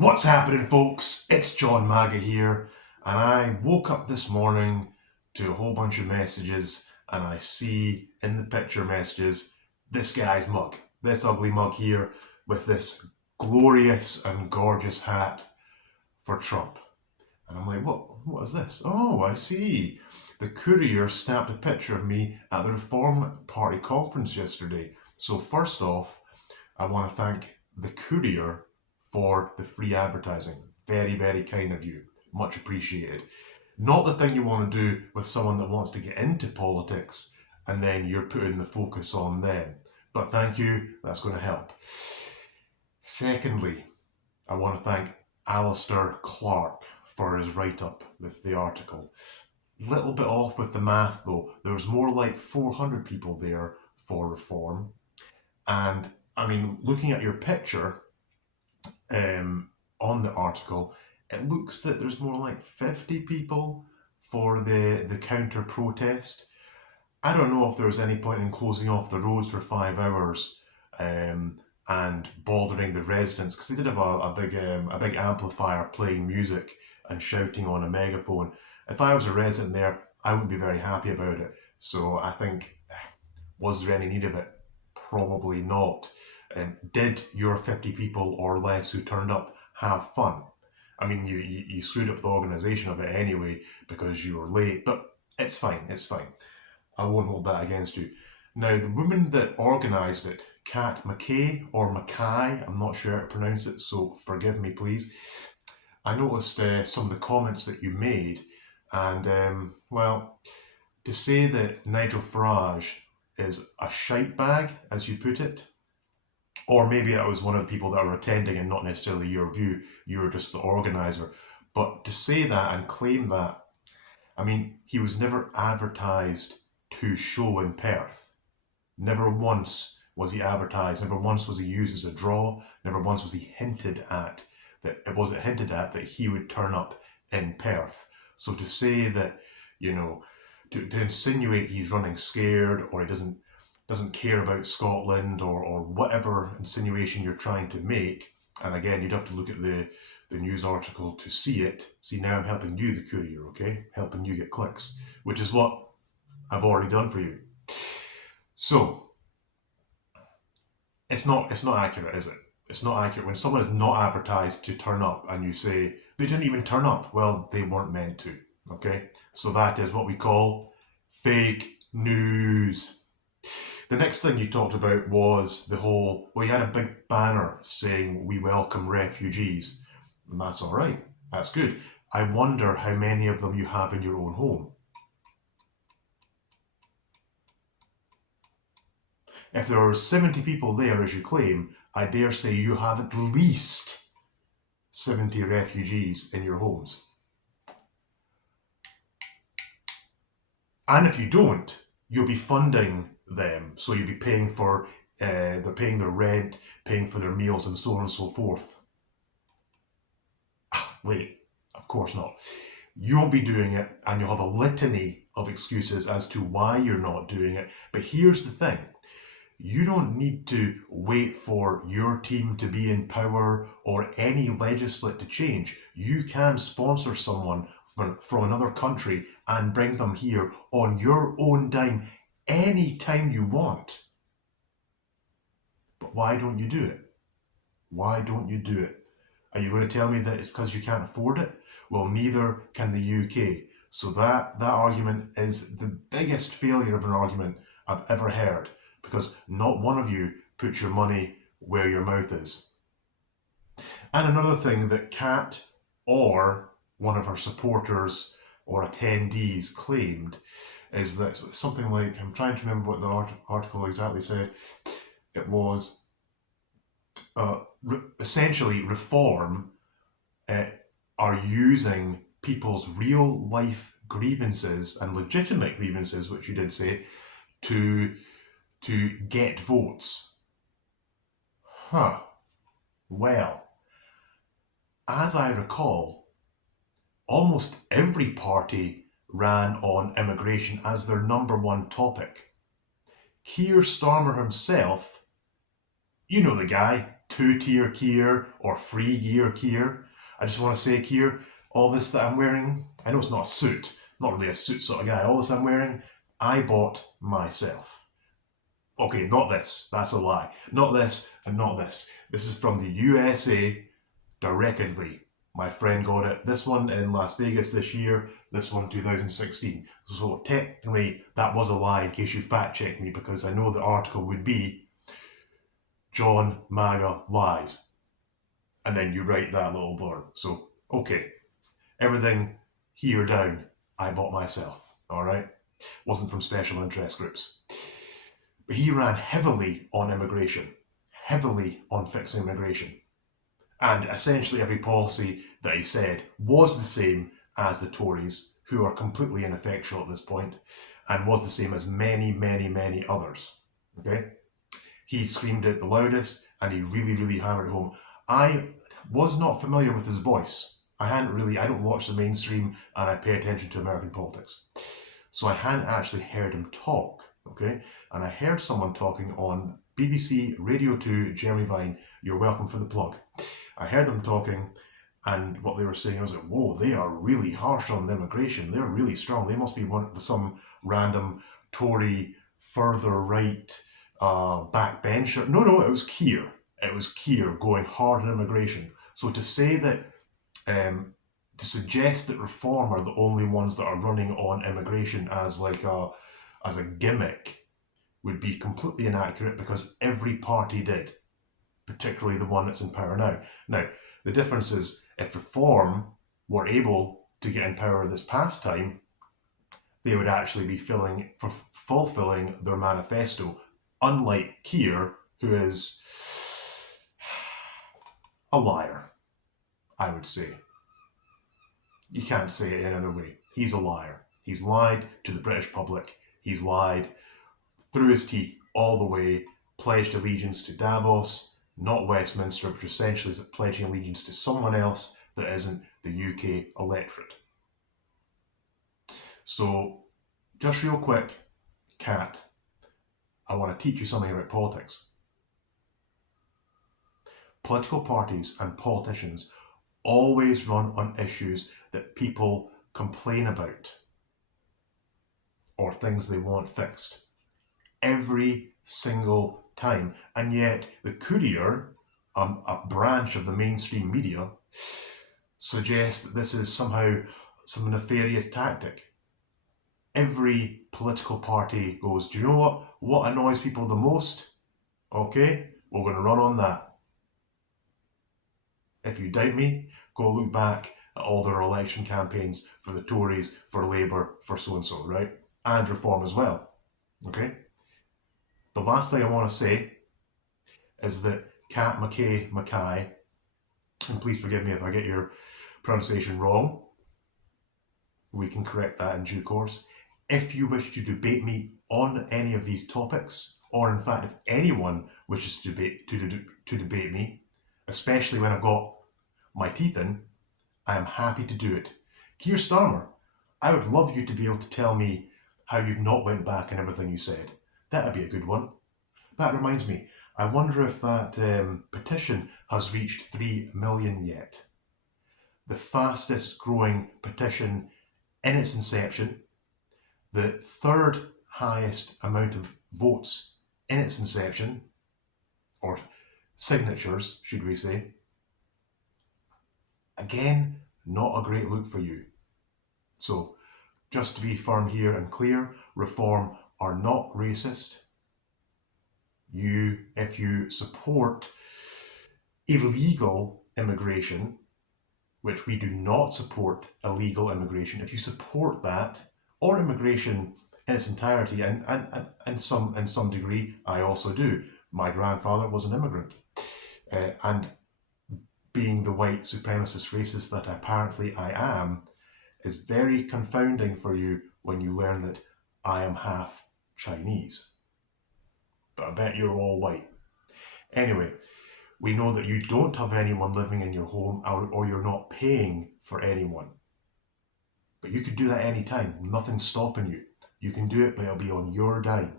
What's happening, folks? It's Cat Mackay here, and I woke up this morning to a whole bunch of messages, and I see in the picture messages this guy's mug, this ugly mug here, with this glorious and gorgeous hat for Trump. And I'm like, what is this? Oh, I see. The Courier snapped a picture of me at the Reform Party conference yesterday. So first off, I want to thank the Courier for the free advertising. Very, very kind of you. Much appreciated. Not the thing you want to do with someone that wants to get into politics and then you're putting the focus on them. But thank you, that's going to help. Secondly, I want to thank Alistair Clark for his write-up with the article. Little bit off with the math though. There was more like 400 people there for Reform. And I mean, looking at your picture on the article, it looks that there's more like 50 people for the counter protest. I don't know if there's any point in closing off the roads for 5 hours and bothering the residents, because they did have a big amplifier playing music and shouting on a megaphone. If I was a resident there, I wouldn't be very happy about it. So I think, was there any need of it? Probably not. Did your 50 people or less who turned up have fun? I mean, you screwed up the organisation of it anyway because you were late, but it's fine, it's fine. I won't hold that against you. Now, the woman that organised it, Cat Mackay or Mackay, I'm not sure how to pronounce it, so forgive me please. I noticed some of the comments that you made, and well, to say that Nigel Farage is a shite bag, as you put it, or maybe that was one of the people that were attending and not necessarily your view, you were just the organiser. But to say that and claim that, I mean, he was never advertised to show in Perth. Never once was he advertised, never once was he used as a draw, never once was he hinted at that he would turn up in Perth. So to say that, to insinuate he's running scared or he doesn't care about Scotland or whatever insinuation you're trying to make, and again, you'd have to look at the news article to see it. See, now I'm helping you, the Courier, okay? Helping you get clicks, which is what I've already done for you. So, it's not accurate, is it? It's not accurate. When someone is not advertised to turn up and you say, they didn't even turn up, well, they weren't meant to, okay? So that is what we call fake news. The next thing you talked about was you had a big banner saying, we welcome refugees. And that's all right. That's good. I wonder how many of them you have in your own home. If there are 70 people there, as you claim, I dare say you have at least 70 refugees in your homes. And if you don't, you'll be funding them. So you'll be paying for, they're paying their rent, paying for their meals and so on and so forth. Wait, of course not. You won't be doing it and you'll have a litany of excuses as to why you're not doing it. But here's the thing. You don't need to wait for your team to be in power or any legislate to change. You can sponsor someone from another country and bring them here on your own dime any time you want. But why don't you do it? Why don't you do it? Are you going to tell me that it's because you can't afford it? Well, neither can the UK. So that argument is the biggest failure of an argument I've ever heard, because not one of you put your money where your mouth is. And another thing that Cat or one of her supporters or attendees claimed is that something like, I'm trying to remember what the article exactly said, it was essentially Reform are using people's real life grievances and legitimate grievances, which you did say, to get votes. Well, as I recall, almost every party ran on immigration as their number one topic. Keir Starmer himself, you know the guy, two-tier Courier or free gear Courier. I just want to say, Courier, all this that I'm wearing, I know it's not a suit, not really a suit sort of guy, all this I'm wearing, I bought myself. Okay, not this, that's a lie. Not this and not this. This is from the USA directly. My friend got it. This one in Las Vegas this year, this one 2016. So technically that was a lie in case you fact check me, because I know the article would be John MAGA lies. And then you write that little blurb. So, okay, everything here down, I bought myself, all right? Wasn't from special interest groups. But he ran heavily on immigration, heavily on fixing immigration. And essentially every policy that he said was the same as the Tories, who are completely ineffectual at this point, and was the same as many, many, many others. Okay? He screamed it the loudest, and he really, really hammered it home. I was not familiar with his voice. I don't watch the mainstream, and I pay attention to American politics. So I hadn't actually heard him talk, okay? And I heard someone talking on BBC Radio 2, Jeremy Vine, you're welcome for the plug. I heard them talking, and what they were saying, I was like, whoa, they are really harsh on immigration. They're really strong. They must be some random Tory, further right, backbencher. No, it was Courier. It was Courier going hard on immigration. So to say that, to suggest that Reform are the only ones that are running on immigration as a gimmick would be completely inaccurate, because every party did, particularly the one that's in power now. Now, the difference is, if Reform were able to get in power this past time, they would actually be fulfilling their manifesto, unlike Courier, who is a liar, I would say. You can't say it any other way. He's a liar. He's lied to the British public. He's lied through his teeth all the way, pledged allegiance to Davos, not Westminster, which essentially is pledging allegiance to someone else that isn't the UK electorate. So, just real quick, Cat, I want to teach you something about politics. Political parties and politicians always run on issues that people complain about or things they want fixed. Every single time. And yet the Courier, a branch of the mainstream media, suggests that this is somehow some nefarious tactic. Every political party goes, do you know what annoys people the most? Okay, we're going to run on that. If you doubt me, go look back at all their election campaigns for the Tories, for Labour, for so-and-so, right? And Reform as well, okay? The last thing I want to say is that Cat Mackay, and please forgive me if I get your pronunciation wrong, we can correct that in due course. If you wish to debate me on any of these topics, or in fact if anyone wishes to debate me, especially when I've got my teeth in, I am happy to do it. Keir Starmer, I would love you to be able to tell me how you've not went back on everything you said. That'd be a good one. That reminds me, I wonder if that petition has reached 3 million yet. The fastest growing petition in its inception, the third highest amount of votes in its inception, or signatures, should we say. Again, not a great look for you. So, just to be firm here and clear, Reform are not racist. If you support illegal immigration, which we do not support illegal immigration, if you support that, or immigration in its entirety, and some degree, I also do. My grandfather was an immigrant. And being the white supremacist racist that apparently I am, is very confounding for you when you learn that I am half Chinese. But I bet you're all white. Anyway, we know that you don't have anyone living in your home, or you're not paying for anyone. But you could do that anytime. Nothing's stopping you. You can do it, but it'll be on your dime.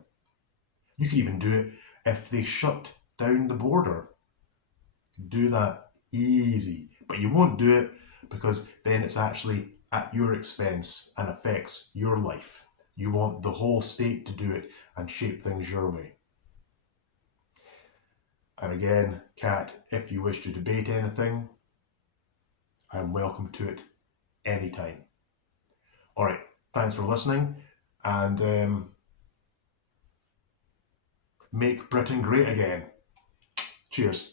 You could even do it if they shut down the border. Do that easy. But you won't do it because then it's actually at your expense and affects your life. You want the whole state to do it and shape things your way. And again, Cat, if you wish to debate anything, I'm welcome to it anytime. All right, thanks for listening, and make Britain great again. Cheers.